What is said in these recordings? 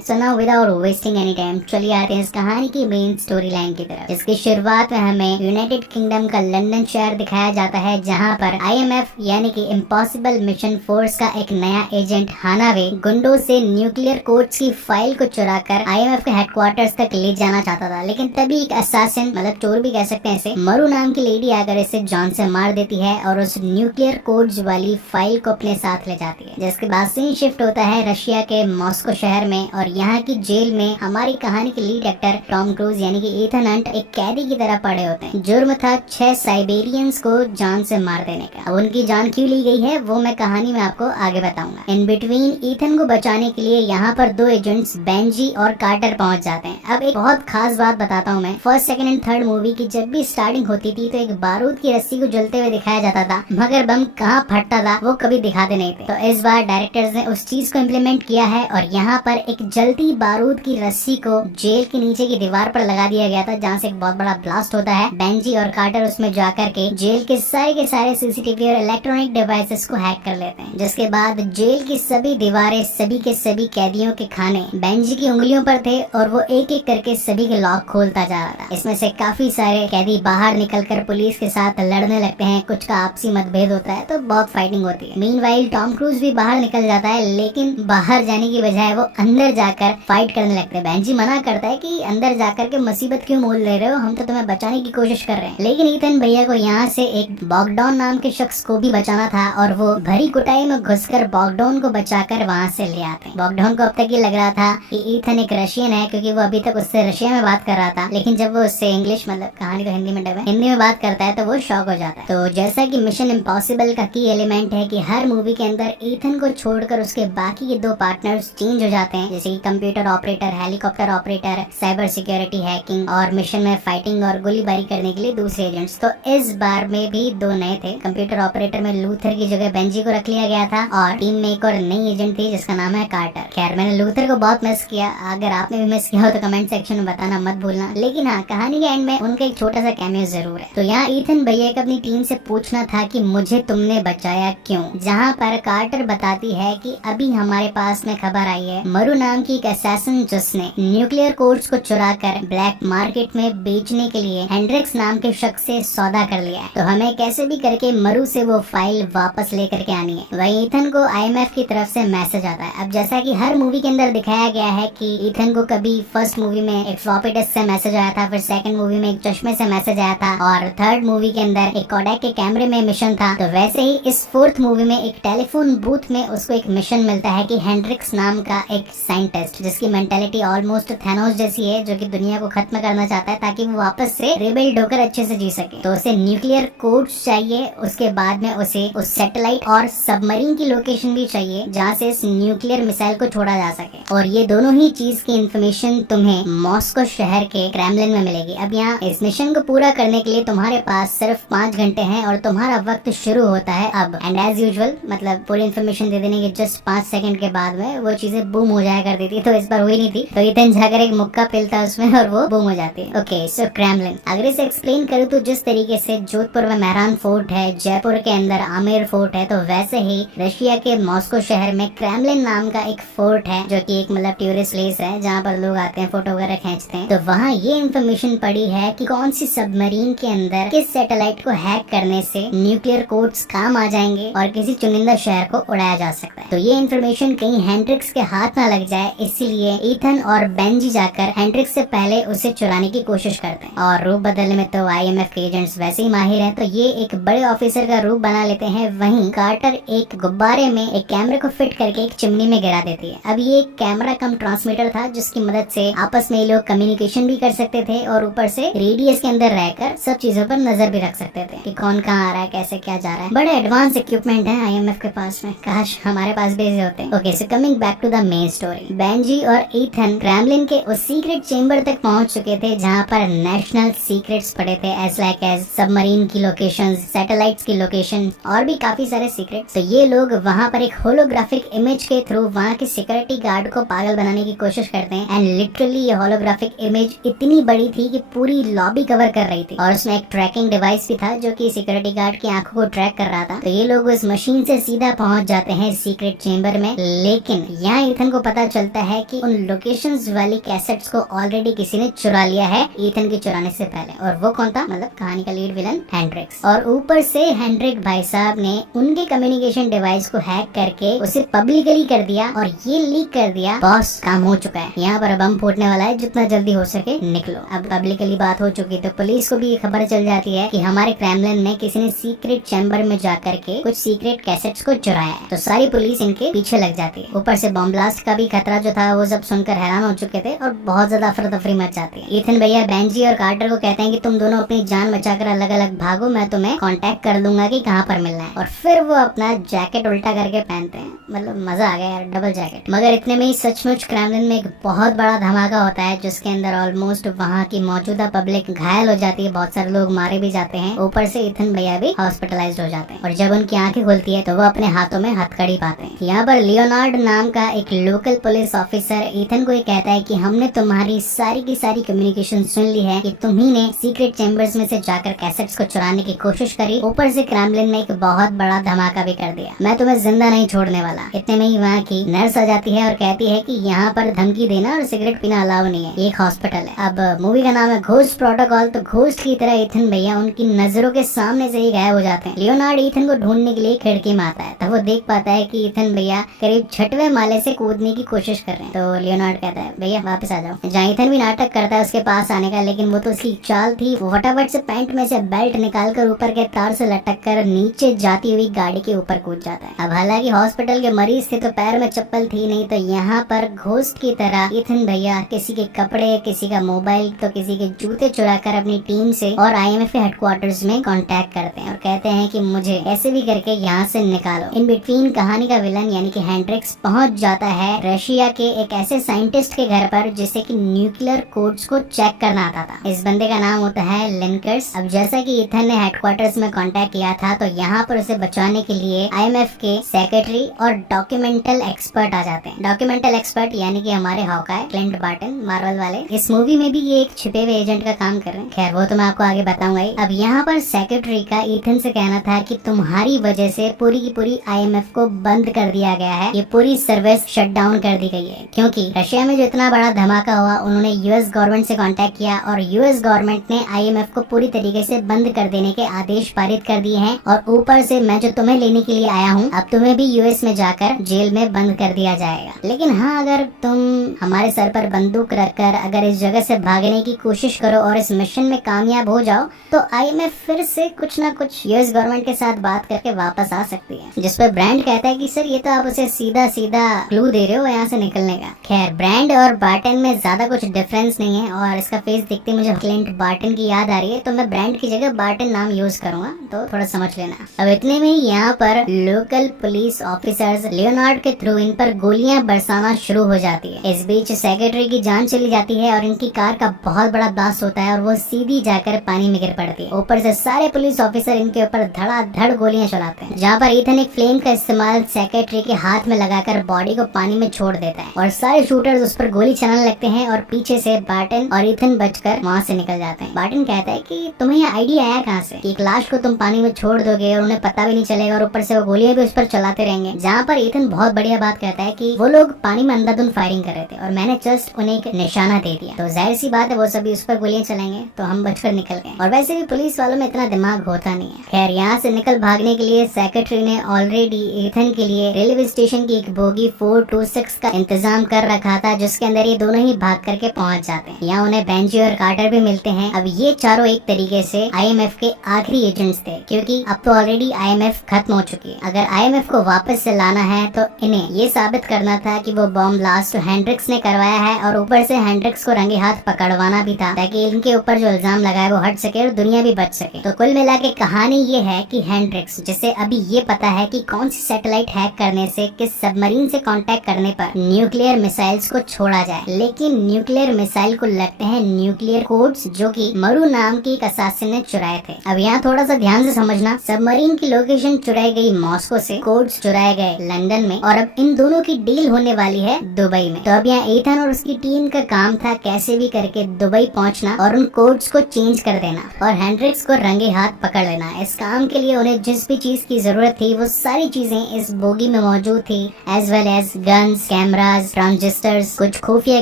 हैं। So now without wasting any time चलिए आते हैं इस कहानी की मेन स्टोरी लाइन की तरफ। इसकी शुरुआत में हमें यूनाइटेड किंगडम का लंदन शहर दिखाया जाता है, जहाँ पर IMF यानी कि इम्पॉसिबल मिशन फोर्स का एक नया एजेंट हानावे गुंडों से न्यूक्लियर कोड्स की फाइल को चुराकर IMF के हेडक्वार्टर्स तक ले जाना चाहता था। लेकिन तभी एक असासिन, मतलब चोर भी कह सकते हैं इसे, मरु नाम की लेडी आकर इसे जान से मार देती है और उस न्यूक्लियर कोड्स वाली फाइल को अपने साथ ले जाती है। जिसके बाद सीन शिफ्ट होता है रशिया के मॉस्को शहर में, और यहाँ की जेल में हमारी कहानी के लीड एक्टर टॉम क्रूज यानी कि ईथन हंट एक कैदी की तरह पड़े होते हैं। जुर्म था 6 साइबेरियंस को जान से मार देने का। अब उनकी जान क्यों ली गई है वो मैं कहानी में आपको आगे बताऊंगा। इन बिटवीन ईथन को बचाने के लिए यहाँ पर 2 एजेंट्स बेंजी और कार्टर पहुँच जाते हैं। अब एक बहुत खास बात बताता हूँ मैं, first, second and third movie की जब भी स्टार्टिंग होती थी तो एक बारूद की रस्सी को जलते हुए दिखाया जाता था, मगर बम कहाँ फटता था वो कभी दिखाते नहीं थे। तो इस बार डायरेक्टर्स ने उस चीज को इम्प्लीमेंट किया है और यहाँ पर एक जलती बारूद की रस्सी को जेल के नीचे की दीवार पर लगा दिया गया था, जहाँ से एक बहुत बड़ा ब्लास्ट होता है। बेंजी और कार्टर उसमें जाकर के जेल के सारे CCTV और इलेक्ट्रॉनिक डिवाइसेस को हैक कर लेते हैं। जिसके बाद जेल की सभी दीवारें, सभी के सभी कैदियों के खाने बेंजी की उंगलियों पर थे और वो एक एक करके सभी के लॉक खोलता जा रहा था। इसमें से काफी सारे कैदी बाहर निकलकर पुलिस के साथ लड़ने लगते हैं, कुछ का आपसी मतभेद होता है तो बहुत फाइटिंग होती है। मीनवाइल टॉम क्रूज भी बाहर निकल जाता है, लेकिन बाहर जाने की बजाय वो अंदर जाकर फाइट करने लगते हैं। बेंजी मना करता है कि अंदर जाकर के मुसीबत क्यों मोल ले रहे हो, हम तो तुम्हें बचाने की कोशिश कर रहे हैं। लेकिन ईथन भैया को यहाँ से एक बॉगडॉन नाम के शख्स को भी बचाना था और वो भरी कुटाई में घुसकर बॉगडॉन को बचाकर वहाँ से ले आते हैं। बॉगडॉन को अब तक ये लग रहा था कि ईथन एक रशियन है, क्योंकि वो अभी तक उससे रशिया में बात कर रहा था, लेकिन जब वो उससे इंग्लिश, मतलब कहानी तो हिंदी में डब है, हिंदी में बात करता है तो वो शॉक हो जाता है। तो जैसा कि मिशन इम्पॉसिबल का की एलिमेंट है कि हर मूवी के अंदर ईथन को छोड़कर उसके बाकी के 2 पार्टनर्स चेंज हो जाते हैं, जैसे कि computer operator, helicopter operator, cyber security, hacking और मिशन में फाइटिंग और गोलीबारी करने के लिए दूसरे एजेंट्स। तो इस बार में भी 2 नए थे। कंप्यूटर ऑपरेटर में लूथर की जगह बेंजी को रख लिया गया था और टीम में एक और नई एजेंट थी जिसका नाम है कार्टर। खैर, मैंने लूथर को बहुत मिस किया, अगर आपने भी मिस किया हो तो कमेंट सेक्शन में बताना मत भूलना। लेकिन हाँ, कहानी के एंड में उनका एक छोटा सा कैमियो जरूर है। तो यहाँ ईथन भैया को अपनी टीम से पूछना था कि मुझे तुमने बचाया क्यों, जहाँ पर कार्टर बताती है कि अभी हमारे पास में खबर आई है मरु नाम की एक असैसिन जिसने न्यूक्लियर कोड्स को चुराकर ब्लैक मार्केट में बेचने के लिए हेंड्रिक्स नाम के शख्स से सौदा कर लिया है। तो हमें कैसे भी करके मरु से वो फाइल वापस लेकर के आनी है। वहीं ईथन को IMF की तरफ से मैसेज आता है। अब जैसा कि हर मूवी के अंदर दिखाया गया है कि ईथन को कभी फर्स्ट मूवी में एक फ्लॉपी डिस्क से मैसेज आया था, फिर सेकंड मूवी में एक चश्मे से मैसेज आया था और थर्ड मूवी के अंदर एक कोडैक के कैमरे में मिशन था। तो वैसे ही इस 4th मूवी में एक टेलीफोन बूथ में उसको एक मिशन मिलता है कि हेंड्रिक्स नाम का एक साइंटिस्ट, जिसकी मेंटालिटी ऑलमोस्ट थैनोस जैसी है, जो कि दुनिया को खत्म करना चाहता है ताकि वो वापस से रिबिल्ड होकर अच्छे से जी सके। तो उसे न्यूक्लियर कोड्स चाहिए, उसके बाद में उसे उस सैटेलाइट और सबमरीन की लोकेशन भी चाहिए जहाँ से इस न्यूक्लियर मिसाइल को छोड़ा जा सके। और ये दोनों ही चीज की इन्फॉर्मेशन तुम्हें मॉस्को शहर के क्रेमलिन में मिलेगी। अब यहाँ इस मिशन को पूरा करने के लिए तुम्हारे पास सिर्फ 5 घंटे हैं और तुम्हारा वक्त शुरू होता है अब। एंड एज यूजुअल, मतलब पूरी इन्फॉर्मेशन दे देने के जस्ट 5 सेकंड के बाद में वो चीजें बूम हो जाया करती थी। तो इस बार हुई नहीं थी, तो ईथन जाकर एक मुक्का पिलता उसमें और वो बूम हो जाती है। ओके, सो क्रेमलिन, अगर इसे एक्सप्लेन करूँ तो जिस तरीके से जोधपुर में मेहरान फोर्ट है, जयपुर के अंदर आमेर फोर्ट है, तो वैसे ही रशिया के मॉस्को शहर में क्रेमलिन नाम का एक फोर्ट है, जो कि एक मतलब टूरिस्ट प्लेस है जहाँ पर लोग आते हैं, फोटो वगैरह खींचते हैं। तो वहाँ ये इन्फॉर्मेशन पड़ी है कि कौन सी सबमरीन के अंदर किस सैटेलाइट को हैक करने से न्यूक्लियर कोड्स काम आ जाएंगे और किसी चुनिंदा शहर को उड़ाया जा सकता है। तो ये इन्फॉर्मेशन कहीं हेंड्रिक्स के हाथ ना लग जाए, इसलिए ईथन और बेंजी जाकर हेंड्रिक्स से पहले उसे चुराने की कोशिश करते हैं। और रूप बदलने में तो IMF के एजेंट्स वैसे ही माहिर हैं, तो ये एक बड़े ऑफिसर का रूप बना लेते हैं। वहीं कार्टर एक गुब्बारे में एक कैमरे को फिट करके एक चिमनी में गिरा देती है। अब ये कैमरा कम ट्रांसमीटर था जिसकी मदद से आपस में लोग कम्युनिकेशन भी कर सकते थे और ऊपर से रेडियस के अंदर रहकर सब चीजों पर नजर भी रख सकते थे कि कौन कहाँ आ रहा है, कैसे क्या जा रहा है। बड़े एडवांस इक्विपमेंट है IMF के पास में, काश हमारे पास भी ऐसे होते। Okay, so coming back to the main story, Benji और ईथन क्रेमलिन के उस सीक्रेट चेंबर तक पहुंच चुके थे जहां पर नेशनल सीक्रेट्स पड़े थे, एज लाइक एज सबमरीन की लोकेशन, सैटेलाइट्स की लोकेशन और भी काफी सारे सीक्रेट्स। तो ये लोग वहां पर एक होलोग्राफिक इमेज के थ्रू वहां के सिक्योरिटी गार्ड को पागल बनाने की कोशिश करते हैं। एंड लिटरली ये होलोग्राफिक इमेज इतनी बड़ी थी कि पूरी लॉबी कवर कर रही थी और उसमें एक ट्रैकिंग डिवाइस भी था जो कि सिक्योरिटी गार्ड की आंखों को ट्रैक कर रहा था। तो ये लोग उस मशीन से सीधा पहुंच जाते हैं सीक्रेट चेंबर में। लेकिन यहाँ ईथन को पता चलता चलता है कि उन लोकेशंस वाली कैसेट्स को ऑलरेडी किसी ने चुरा लिया है ईथन के चुराने से पहले। और वो कौन था? मतलब कहानी का लीड विलन हेंड्रिक्स। और ऊपर से हेंड्रिक भाई साहब ने उनके कम्युनिकेशन डिवाइस को हैक करके उसे पब्लिकली कर दिया और ये लीक कर दिया, बॉस काम हो चुका है, यहाँ पर बम फूटने वाला है, जितना जल्दी हो सके निकलो। अब पब्लिकली बात हो चुकी तो पुलिस को भी खबर चल जाती है कि हमारे क्रेमलिन ने किसी ने सीक्रेट चैम्बर में जाकर के कुछ सीक्रेट कैसेट्स को चुराया है। तो सारी पुलिस इनके पीछे लग जाती है। ऊपर से बॉम्ब ब्लास्ट का भी खतरा जो था वो सब सुनकर हैरान हो चुके थे और बहुत ज्यादा अफरा तफरी मच जाती है। ईथन भैया बेंजी और कार्टर को कहते हैं कि तुम दोनों अपनी जान बचाकर अलग अलग भागो, मैं तुम्हें कांटेक्ट कर दूंगा कि कहाँ पर मिलना है। और फिर वो अपना जैकेट उल्टा करके पहनते हैं। मतलब मजा आ गया यार, डबल जैकेट। मगर इतने में ही सचमुच क्रेमलिन में एक बहुत बड़ा धमाका होता है जिसके अंदर ऑलमोस्ट वहाँ की मौजूदा पब्लिक घायल हो जाती है, बहुत सारे लोग मारे भी जाते हैं। ऊपर से ईथन भैया भी हॉस्पिटलाइज्ड हो जाते हैं और जब उनकी आंखें खुलती है तो वो अपने हाथों में हथकड़ी पाते हैं। यहाँ पर लियोनार्ड नाम का एक लोकल पुलिस ऑफिसर ईथन को ये कहता है कि हमने तुम्हारी सारी की सारी कम्युनिकेशन सुन ली है कि तुम ही ने सीक्रेट चैम्बर्स में से जाकर कैसेट्स को चुराने की कोशिश करी। ऊपर से क्रेमलिन ने एक बहुत बड़ा धमाका भी कर दिया, मैं तुम्हें जिंदा नहीं छोड़ने वाला। इतने में ही वहाँ की नर्स आ जाती है और कहती है कि यहाँ पर धमकी देना और सिगरेट पीना अलाउ नहीं है, एक हॉस्पिटल है। अब मूवी का नाम है घोस्ट प्रोटोकॉल, तो घोस्ट की तरह ईथन भैया उनकी नजरों के सामने से ही गायब हो जाते हैं। लियोनार्ड ईथन को ढूंढने के लिए खिड़की में आता है, तब वो देख पाता है कि ईथन भैया करीब 6वें माले से कूदने की कोशिश कर रहे हैं। तो लियोनार्ड कहता है भैया वापस आ जाओ। जहाँ ईथन भी नाटक करता है उसके पास आने का, लेकिन वो तो उसकी चाल थी। वो फटाफट से पैंट में से बेल्ट निकालकर ऊपर के तार से लटक कर नीचे जाती हुई गाड़ी के ऊपर कूद जाता है। अब हालांकि हॉस्पिटल के मरीज थे तो पैर में चप्पल थी नहीं, तो यहाँ पर घोस्ट की तरह ईथन भैया किसी के कपड़े, किसी का मोबाइल तो किसी के जूते चुराकर अपनी टीम से और IMF हेडक्वार्टर्स में कांटेक्ट करते हैं और कहते हैं कि मुझे ऐसे भी करके यहाँ से निकालो। इन बिटवीन कहानी का विलन यानी कि हेंड्रिक्स पहुंच जाता है रशिया के एक ऐसे साइंटिस्ट के घर पर जिसे कि न्यूक्लियर कोड्स को चेक करना आता था। इस बंदे का नाम होता है लिंकर्स। अब जैसा कि ईथन ने हेडक्वार्टर्स में कांटेक्ट किया था तो यहाँ पर उसे बचाने के लिए IMF के सेक्रेटरी और डॉक्यूमेंटल एक्सपर्ट आ जाते हैं। डॉक्यूमेंटल एक्सपर्ट यानी कि हमारे हॉकाय क्लिंट बार्टन मार्वल वाले। इस मूवी में भी ये एक छिपे हुए एजेंट का काम कर रहे हैं, खैर वो तो मैं आपको आगे बताऊंगा ही। अब यहाँ पर सेक्रेटरी का ईथन से कहना था कि तुम्हारी वजह से पूरी की पूरी IMF को बंद कर दिया गया है, ये पूरी सर्विस शट डाउन कर दी गई है, क्योंकि रशिया में जो इतना बड़ा धमाका हुआ उन्होंने US गवर्नमेंट से कांटेक्ट किया और US गवर्नमेंट ने IMF को पूरी तरीके से बंद कर देने के आदेश पारित कर दिए हैं। और ऊपर से मैं जो तुम्हें लेने के लिए आया हूँ, अब तुम्हें भी US में जाकर जेल में बंद कर दिया जाएगा। लेकिन हाँ, अगर तुम हमारे सर पर बंदूक रखकर अगर इस जगह से भागने की कोशिश करो और इस मिशन में कामयाब हो जाओ तो IMF फिर से कुछ ना कुछ US गवर्नमेंट के साथ बात करके वापस आ सकती है। जिस पर ब्रांड कहता है कि सर ये तो आप उसे सीधा सीधा क्लू दे रहे हो यहाँ से निकलने का। खैर ब्रांड और बार्टन में ज्यादा कुछ डिफरेंस नहीं है और इसका फेस देखते मुझे क्लिंट बार्टन की याद आ रही है, तो मैं ब्रांड की जगह बार्टन नाम यूज करूंगा, तो थोड़ा समझ लेना। अब इतने में यहाँ पर लोकल पुलिस ऑफिसर्स लियोनार्ड के थ्रू इन पर गोलियां बरसाना शुरू हो जाती है। इस बीच सेक्रेटरी की जान चली जाती है और इनकी कार का बहुत बड़ा ब्लास्ट होता है और वो सीधी जाकर पानी में गिर पड़ती है। ऊपर से सारे पुलिस ऑफिसर इनके ऊपर धड़ाधड़ गोलियां चलाते हैं, जहाँ पर ईथन एक फ्लेम का इस्तेमाल सेक्रेटरी के हाथ में लगाकर बॉडी को पानी में छोड़ देता है और सारे शूटर्स उस पर गोली चलाने लगते हैं और पीछे से बार्टन और ईथन बचकर वहाँ से निकल जाते हैं। बार्टन कहता है कि तुम्हें यह आइडिया आया कहाँ से कि एक लाश को तुम पानी में छोड़ दोगे और उन्हें पता भी नहीं चलेगा और ऊपर से वो गोलियां भी उस पर चलाते रहेंगे। जहाँ पर ईथन बहुत बढ़िया बात कहता है कि वो लोग पानी में अंधाधुंध फायरिंग कर रहे थे और मैंने जस्ट उन्हें एक निशाना दे दिया, तो जाहिर सी बात है वो सभी उस पर गोलियां चलाएंगे, तो हम बचकर निकल गए। और वैसे भी पुलिस वालों में इतना दिमाग होता नहीं है। खैर यहाँ से निकल भागने के लिए सेक्रेटरी ने ऑलरेडी ईथन के लिए रेलवे स्टेशन की एक बोगी 426 का इंतजाम कर रखा था, जिसके अंदर ये दोनों ही भाग करके पहुंच जाते हैं। यहाँ उन्हें बेंजी और कार्टर भी मिलते हैं। अब ये चारों एक तरीके से IMF के आखिरी एजेंट्स थे, क्योंकि अब तो ऑलरेडी IMF खत्म हो चुकी है। अगर IMF को वापस से लाना है तो इन्हें ये साबित करना था कि वो बॉम्ब ब्लास्ट हेंड्रिक्स ने करवाया है और ऊपर से हेंड्रिक्स को रंगे हाथ पकड़वाना भी था, ताकि इनके ऊपर जो इल्जाम लगाए वो हट सके और दुनिया भी बच सके। तो कुल मिला के कहानी ये है कि हेंड्रिक्स, जिसे अभी ये पता है कि कौन सी सैटेलाइट हैक करने से, किस सबमरीन से कांटेक्ट करने पर न्यूक्लियर मिसाइल्स को छोड़ा जाए, लेकिन न्यूक्लियर मिसाइल को लगते हैं न्यूक्लियर कोड्स जो कि मरु नाम की एक असासिन ने चुराए थे। अब यहाँ थोड़ा सा ध्यान से समझना, सबमरीन की लोकेशन चुराई गई मॉस्को से, कोड्स चुराए गए लंदन में और अब इन दोनों की डील होने वाली है दुबई में। तो अब यहाँ ईथन और उसकी टीम का काम था कैसे भी करके दुबई पहुंचना और उन कोड्स को चेंज कर देना और हेंड्रिक्स को रंगे हाथ पकड़ लेना। इस काम के लिए उन्हें जिस भी चीज की जरूरत थी वो सारी चीजें इस बोगी में मौजूद थी, as well as guns, camera cameras, transistors, कुछ खुफिया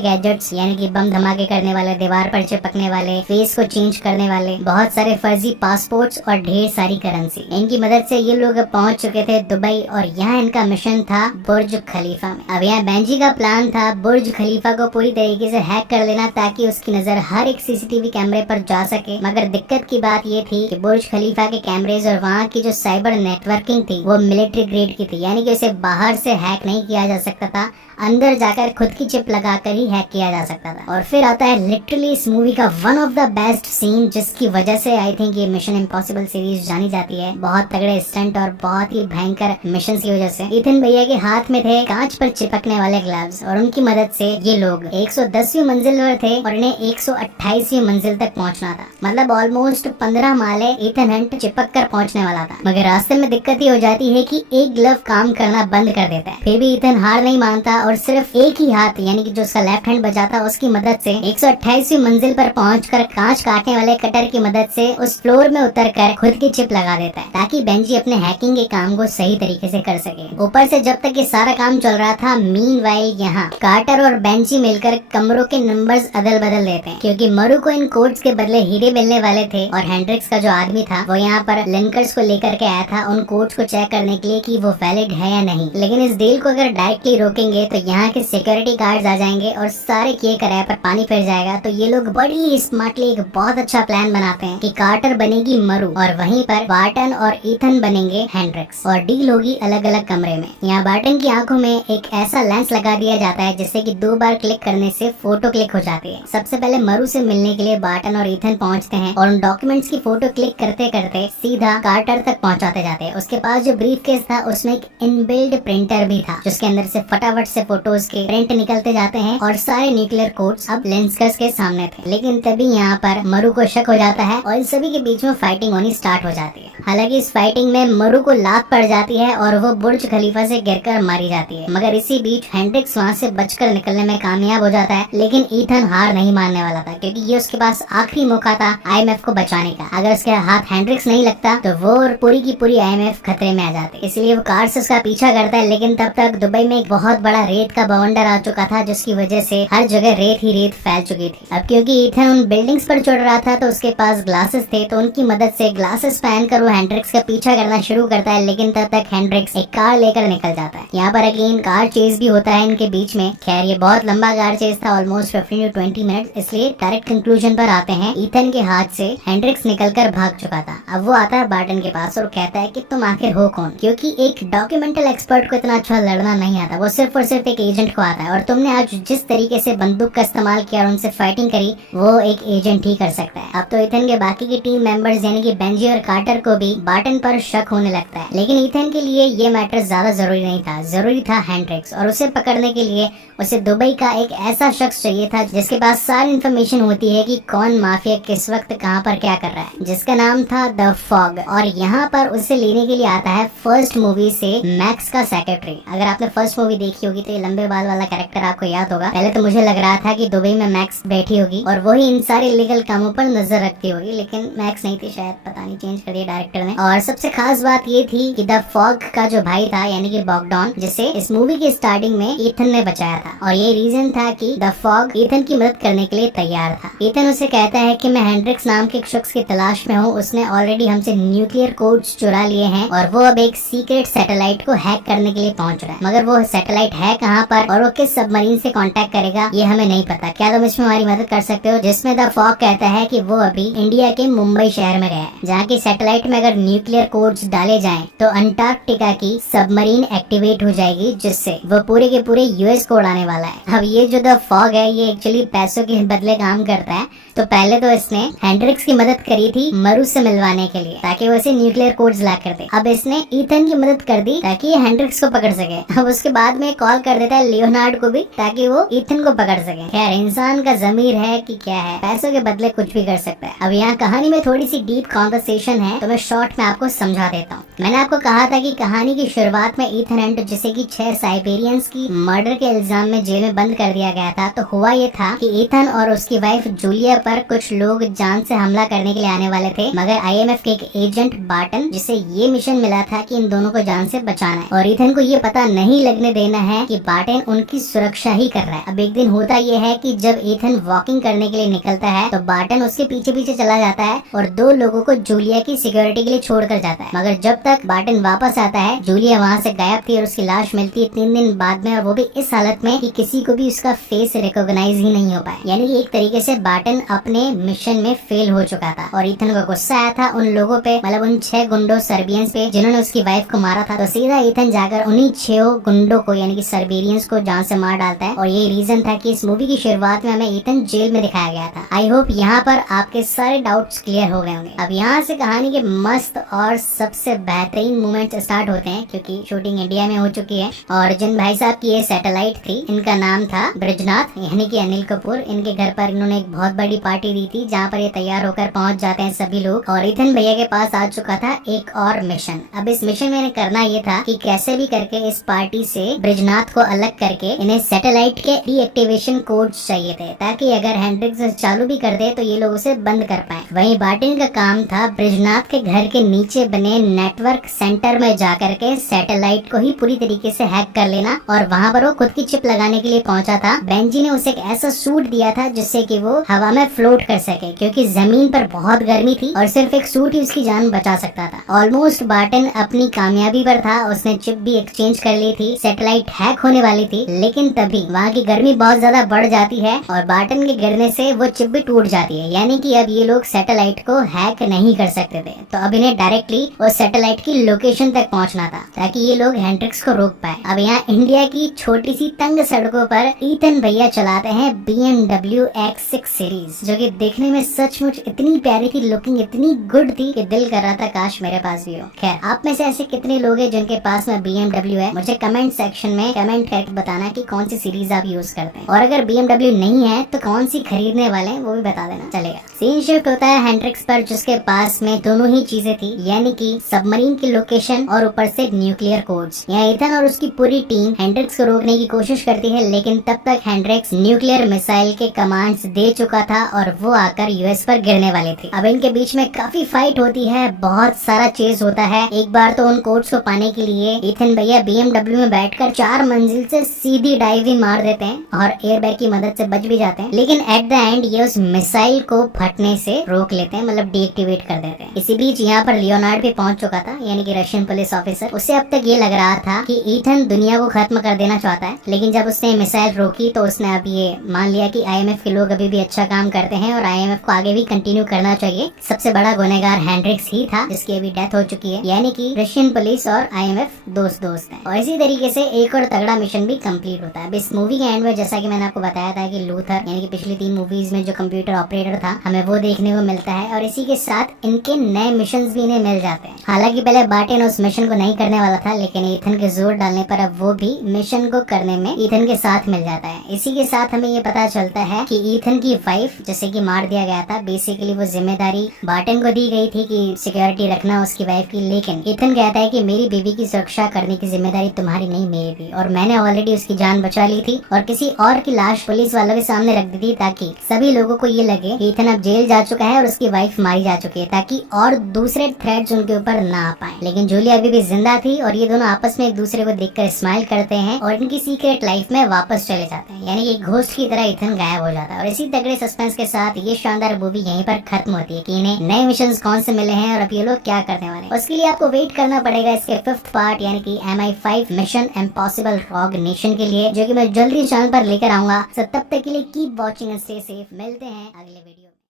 गैजेट्स यानी कि बम धमाके करने वाले, दीवार पर चिपकने वाले, फेस को चेंज करने वाले, बहुत सारे फर्जी पासपोर्ट्स और ढेर सारी करेंसी। इनकी मदद से ये लोग पहुंच चुके थे दुबई और यहाँ इनका मिशन था बुर्ज खलीफा में। अब यहाँ बेंजी का प्लान था बुर्ज खलीफा को पूरी तरीके से हैक कर लेना ताकि उसकी नजर हर एक सीसीटीवी कैमरे पर जा सके। मगर दिक्कत की बात ये थी कि बुर्ज खलीफा के कैमरेज और वहाँ की जो साइबर नेटवर्किंग थी वो मिलिट्री ग्रेड की थी, यानी कि उसे बाहर से हैक नहीं किया जा सकता था, अंदर जाकर खुद की चिप लगाकर ही हैक किया जा सकता था। और फिर आता है लिटरली इस मूवी का one of the best scene, जिसकी वजह से आई थिंक ये मिशन इम्पॉसिबल सीरीज जानी जाती है। बहुत तगड़े स्टंट और बहुत ही भयंकर मिशन की वजह से ईथन भैया के हाथ में थे कांच पर चिपकने वाले ग्लव्स और उनकी मदद से ये लोग 110वीं मंजिल पर थे और इन्हें 128वीं मंजिल तक पहुंचना था। मतलब ऑलमोस्ट 15 माले ईथन हंट चिपक कर पहुंचने वाला था। मगर रास्ते में दिक्कत ये हो जाती है कि एक ग्लव काम करना बंद कर देता है। फिर भी ईथन हार नहीं मानता और सिर्फ एक ही हाथ यानी कि जो उसका लेफ्ट हैंड बजाता उसकी मदद से 128वीं मंजिल पर पहुंचकर कांच काटने वाले कटर की मदद से उस फ्लोर में उतरकर खुद की चिप लगा देता है ताकि बेंजी अपने हैकिंग के काम को सही तरीके से कर सके। ऊपर से जब तक ये सारा काम चल रहा था, मीनवाइल यहाँ कार्टर और बेंजी मिलकर कमरों के नंबर्स अदल बदल देते हैं क्योंकि मरु को इन कोड्स के बदले हीरे मिलने वाले थे और हेंड्रिक्स का जो आदमी था वो यहाँ पर लिंकर्स को लेकर के आया था उन कोड्स को चेक करने के लिए कि वो वैलिड है या नहीं। लेकिन इस डील को अगर डायरेक्टली रोकेंगे तो यहाँ के सिक्योरिटी गार्ड्स आ जाएंगे और सारे किए कराए पर पानी फिर जाएगा। तो ये लोग बड़ी स्मार्टली एक बहुत अच्छा प्लान बनाते हैं कि कार्टर बनेगी मरु और वहीं पर बार्टन और ईथन बनेंगे हेंड्रिक्स और डील होगी अलग अलग कमरे में। यहाँ बार्टन की आंखों में एक ऐसा लेंस लगा दिया जाता है जिससे कि 2 बार क्लिक करने से फोटो क्लिक हो जाती है। सबसे पहले मरु से मिलने के लिए बार्टन और ईथन पहुंचते हैं और उन डॉक्यूमेंट्स की फोटो क्लिक करते करते सीधा कार्टर तक पहुंचाते जाते हैं। उसके पास जो ब्रीफकेस था उसमें एक इनबिल्ड प्रिंटर भी था जिसके अंदर से फटाफट से फोटोज के प्रिंट निकलते जाते हैं और सारे न्यूक्लियर कोड्स अब लिंकर्स के सामने थे। लेकिन तभी यहाँ पर मरु को शक हो जाता है और इन सभी के बीच में फाइटिंग होनी स्टार्ट हो जाती है। हालांकि इस फाइटिंग में मरु को लात पड़ जाती है और वो बुर्ज खलीफा से गिरकर मारी जाती है। मगर इसी बीच हेंड्रिक्स वहाँ से बचकर निकलने में कामयाब हो जाता है। लेकिन ईथन हार नहीं मानने वाला था क्योंकि ये उसके पास आखिरी मौका था IMF को बचाने का। अगर उसके हाथ हेंड्रिक्स नहीं लगता तो वो और पूरी की पूरी IMF खतरे में आ जाती। इसलिए वो कार से उसका पीछा करता है। लेकिन तब तक दुबई में एक बहुत बड़ा रेत का बवंडर आ चुका था जिसकी वजह से हर जगह रेत ही रेत फैल चुकी थी। अब क्योंकि ईथन उन बिल्डिंग्स पर चढ़ रहा था तो उसके पास ग्लासेस थे, तो उनकी मदद से ग्लासेस पहनकर वो हेंड्रिक्स का पीछा करना शुरू करता है। लेकिन तब तक हेंड्रिक्स एक कार लेकर निकल जाता है। यहाँ पर अगेन कार चेज भी होता है इनके बीच में। खैर ये बहुत लंबा कार चेज था, ऑलमोस्ट 15 to 20 मिनट, इसलिए डायरेक्ट कंक्लूजन पर आते हैं ईथन के हाथ से हेंड्रिक्स निकलकर भाग चुका था। अब वो आता है बार्टन के पास और कहता है कि तुम आखिर हो कौन, क्योंकि एक डॉक्यूमेंटल एक्सपर्ट को इतना अच्छा लड़ना नहीं आता, वो सिर्फ और सिर्फ एक एजेंट को आता है। और तुमने आज जिस तरीके से बंदूक का इस्तेमाल किया और उनसे फाइटिंग करी वो एक एजेंट ही कर सकता है। अब तो ईथन के बाकी के टीम मेंबर्स यानी कि बेंजी और कार्टर को भी बार्टन पर शक होने लगता है। लेकिन ईथन के लिए ये मैटर ज्यादा जरूरी नहीं था, जरूरी था हेंड्रिक्स। और उसे पकड़ने के लिए उसे दुबई का एक ऐसा शख्स चाहिए था जिसके पास सारी इन्फॉर्मेशन होती है कि कौन माफिया किस वक्त कहाँ पर क्या कर रहा है, जिसका नाम था द फॉग। और यहाँ पर उसे लेने के लिए आता है फर्स्ट मूवी से मैक्स का सेक्रेटरी। अगर आपने फर्स्ट मूवी देखी होगी तो ये लंबे बाल वाला कैरेक्टर आपको याद होगा। पहले तो मुझे लग रहा था कि दुबई में मैक्स बैठी होगी और वही इन सारे इलीगल कामों पर नजर रखती होगी, लेकिन मैक्स नहीं थी, शायद पता नहीं चेंज कर दिया डायरेक्टर ने। और सबसे खास बात ये थी कि द फॉग का जो भाई था यानी कि बॉगडॉन, जिसे इस मूवी की स्टार्टिंग में ईथन ने बचाया था। और ये रीजन था कि द फॉग ईथन की मदद करने के लिए तैयार था। ईथन उसे कहता है कि मैं हेंड्रिक्स नाम के एक शख्स की तलाश में हूँ, उसने ऑलरेडी हमसे न्यूक्लियर कोड्स चुरा लिए हैं और वो अब एक सीक्रेट सैटेलाइट को हैक करने के लिए पहुंच रहा है। मगर वो सैटेलाइट है कहाँ पर और वो किस सबमरीन से कांटेक्ट करेगा ये हमें नहीं पता। क्या तुम इसमें हमारी मदद कर सकते हो? जिसमें द फॉग कहता है कि वो अभी इंडिया के मुंबई शहर में गया है, जहाँ की सैटेलाइट में अगर न्यूक्लियर कोड्स डाले जाएं तो अंटार्कटिका की सबमरीन एक्टिवेट हो जाएगी, जिससे वो पूरे के पूरे यूएस को उड़ाने वाला है। अब ये जो द फॉग है ये एक्चुअली पैसों के बदले काम करता है। तो पहले तो इसने हेंड्रिक्स की मदद करी थी मरु से मिलवाने के लिए ताकि वो इसे न्यूक्लियर कोड्स ला कर दे। अब इसने ईथन की मदद कर दी ताकि ये हेंड्रिक्स को पकड़ सके। अब उसके बाद में कॉल कर देता है लियोनार्ड को भी ताकि वो ईथन को पकड़ सके। खैर इंसान का जमीर है कि क्या है, पैसों के बदले कुछ भी कर सकता है। अब यहाँ कहानी में थोड़ी सी डीप कॉन्वर्सेशन है तो मैं शॉर्ट में आपको समझा देता हूँ। मैंने आपको कहा था कि कहानी की शुरुआत में ईथन हंट जिसे कि 6 साइबेरियंस की मर्डर के इल्जाम में जेल में बंद कर दिया गया था। तो हुआ ये था कि ईथन और उसकी वाइफ जूलिया पर कुछ लोग जान से हमला करने के लिए आने वाले थे, मगर IMF के एक एजेंट बार्टन जिसे ये मिशन मिला था कि इन दोनों को जान से बचाना है और ईथन को ये पता नहीं लगने देना है कि बार्टन उनकी सुरक्षा ही कर रहा है। अब एक दिन होता यह है कि जब ईथन वॉकिंग करने के लिए निकलता है तो बार्टन उसके पीछे पीछे चला जाता है और 2 लोगों को जूलिया की सिक्योरिटी के लिए छोड़कर जाता है। मगर जब तक बार्टन वापस आता है जूलिया वहाँ से गायब थी और उसकी लाश मिलती है 3 दिन बाद में, और वो भी इस हालत में कि किसी को भी उसका फेस रिकॉग्नाइज ही नहीं हो पाया। यानी कि एक तरीके से बार्टन अपने मिशन में फेल हो चुका था और ईथन को गुस्सा आया था उन लोगों पे, मतलब उन 6 गुंडों सर्बियंस पे जिन्होंने उसकी वाइफ को मारा था। तो सीधा ईथन जाकर उन्हीं 6 गुंडों को यानी कि सर्बियंस को जान से मार डालता है और यही रीजन था कि इस मूवी की शुरुआत में हमें ईथन जेल में दिखाया गया था। आई होप यहाँ पर आपके सारे डाउट्स क्लियर हो गए होंगे। अब यहाँ से कहानी के मस्त और सबसे बेहतरीन मोमेंट्स स्टार्ट होते हैं, क्योंकि शूटिंग इंडिया में हो चुकी है और जिन भाई साहब की ये सैटेलाइट थी इनका नाम था ब्रिजनाथ यानी कि अनिल कपूर। इनके घर पर इन्होंने एक बहुत बड़ी पार्टी दी थी जहाँ पर ये तैयार होकर पहुंच जाते हैं सभी लोग, और ईथन भैया के पास आ चुका था एक और मिशन। अब इस मिशन में करना ये था कि कैसे भी करके इस पार्टी से ब्रिजनाथ को अलग करके इन्हें सैटेलाइट के डीएक्टिवेशन कोड्स चाहिए थे, ताकि अगर हैंड्रिक्स चालू भी कर दे तो ये लोग उसे बंद कर पाए। वहीं बार्टन का काम था ब्रिजनाथ के घर के नीचे बने नेटवर्क सेंटर में जाकर के सैटेलाइट को ही पूरी तरीके से हैक कर लेना, और वहाँ पर वो खुद की चिप लगाने के लिए पहुंचा था। बेंजी ने उसे एक ऐसा सूट दिया था जिससे कि वो हवा में फ्लोट कर सके, क्योंकि जमीन पर बहुत गर्मी थी और सिर्फ एक सूट ही उसकी जान बचा सकता था। ऑलमोस्ट बार्टन अपनी कामयाबी पर था, उसने चिप भी एक्सचेंज कर ली थी, सैटेलाइट हैक होने वाली थी, लेकिन तभी वहाँ की गर्मी बहुत ज्यादा बढ़ जाती है और बार्टन के गिरने से वो चिप भी टूट जाती है। यानी कि अब ये लोग सैटेलाइट को हैक नहीं कर सकते थे, तो अब इन्हें डायरेक्टली उस सैटेलाइट की लोकेशन तक पहुंचना था ताकि ये लोग हैंड्रिक्स को रोक पाए। अब यहाँ इंडिया की छोटी सी तंग सड़कों पर ईथन भैया चलाते हैं BMW X6 सीरीज, जो कि देखने में सचमुच इतनी प्यारी थी, लुकिंग इतनी गुड थी कि दिल कर रहा था काश मेरे पास भी हो। खैर, आप में से ऐसे कितने लोग हैं जिनके पास में BMW है? मुझे कमेंट सेक्शन में कमेंट करके बताना कि कौन सी सीरीज आप यूज करते हैं, और अगर BMW नहीं है तो कौन सी खरीदने वाले हैं वो भी बता देना। चलेगा। सीन शिफ्ट होता है हैंड्रिक्स पर, जिसके पास में दोनों ही चीजें थी, यानी कि सबमरीन की लोकेशन और ऊपर से न्यूक्लियर कोड्स। यहाँ ईथन और उसकी पूरी टीम हैंड्रिक्स को रोकने की कोशिश करती है, लेकिन तब तक हैंड्रिक्स न्यूक्लियर मिसाइल के कमांड्स दे चुका था और वो आकर यूएस पर गिरने वाले थे। अब इनके बीच में काफी फाइट होती है, बहुत सारा चेज होता है। एक बार तो उन कोड्स को पाने के लिए ईथन भैया BMW में बैठकर 4 मंजिल से सीधी डाइव भी मार देते हैं और एयरबैग की मदद से बच भी जाते हैं, लेकिन एट द एंड ये उस मिसाइल को फटने से रोक लेते हैं, मतलब डीएक्टिवेट कर देते हैं। इसी बीच यहाँ पर लियोनार्ड भी पहुंच चुका था, यानी कि रशियन पुलिस ऑफिसर। उसे अब तक ये लग रहा था कि ईथन दुनिया को खत्म कर देना चाहता है, लेकिन जब उसने मिसाइल रोकी तो उसने अब ये मान लिया कि IMF के लोग अभी भी अच्छा काम करते हैं और IMF को आगे भी कंटिन्यू करना चाहिए। सबसे बड़ा गुनहगार हैंड्रिक्स ही था, जिसकी अभी डेथ हो चुकी है, यानी कि रशियन पुलिस और IMF दोस्त हैं। और इसी तरीके से एक और तगड़ा मिशन भी कंप्लीट होता है। अब इस मूवी के एंड में जैसा कि मैंने आपको बताया था कि लूथर यानी कि पिछली 3 मूवीज में जो कंप्यूटर ऑपरेटर था, हमें वो देखने को मिलता है, और इसी के साथ इनके नए मिशंस भी इन्हें मिल जाते हैं। हालांकि पहले बार्टन उस मिशन को नहीं करने वाला था, लेकिन ईथन के जोर डालने पर अब वो भी मिशन को करने में ईथन के साथ मिल जाता है। इसी के साथ हमें ये पता चलता है कि ईथन की वाइफ जैसे कि मार दिया गया था, बेसिकली वो जिम्मेदारी बार्टन को दी गई थी कि सिक्योरिटी रखना उसकी वाइफ की, लेकिन ईथन कहता है कि मेरी बीवी की सुरक्षा करने की जिम्मेदारी तुम्हारी नहीं मेरी भी, और मैंने ऑलरेडी उसकी जान बचा ली थी और किसी और की लाश पुलिस वालों के सामने रख दी थी, ताकि सभी लोगों को ये लगे कि ईथन अब जेल जा चुका है और उसकी वाइफ मारी जा चुकी है, ताकि और दूसरे थ्रेट्स उनके ऊपर ना आ पाए। लेकिन जूलिया अभी भी जिंदा थी और ये दोनों आपस में एक दूसरे को देखकर स्माइल करते हैं और इनकी सीक्रेट लाइफ में वापस चले जाते हैं, यानी कि घोस्ट की तरह ईथन गायब हो जाता है। और इसी तगड़े सस्पेंस के साथ ये शानदार मूवी यहीं पर खत्म होती है कि इन्हें नए मिशन कौन से मिले हैं और अब ये लोग क्या करने वाले हैं। उसके लिए आपको वेट करना पड़ेगा इसके 5th पार्ट यानी कि MI5 mission impossible rogue nation के लिए, जो कि मैं जल्दी चैनल पर लेकर आऊंगा। तब तक के लिए keep watching and stay safe. मिलते हैं अगले वीडियो।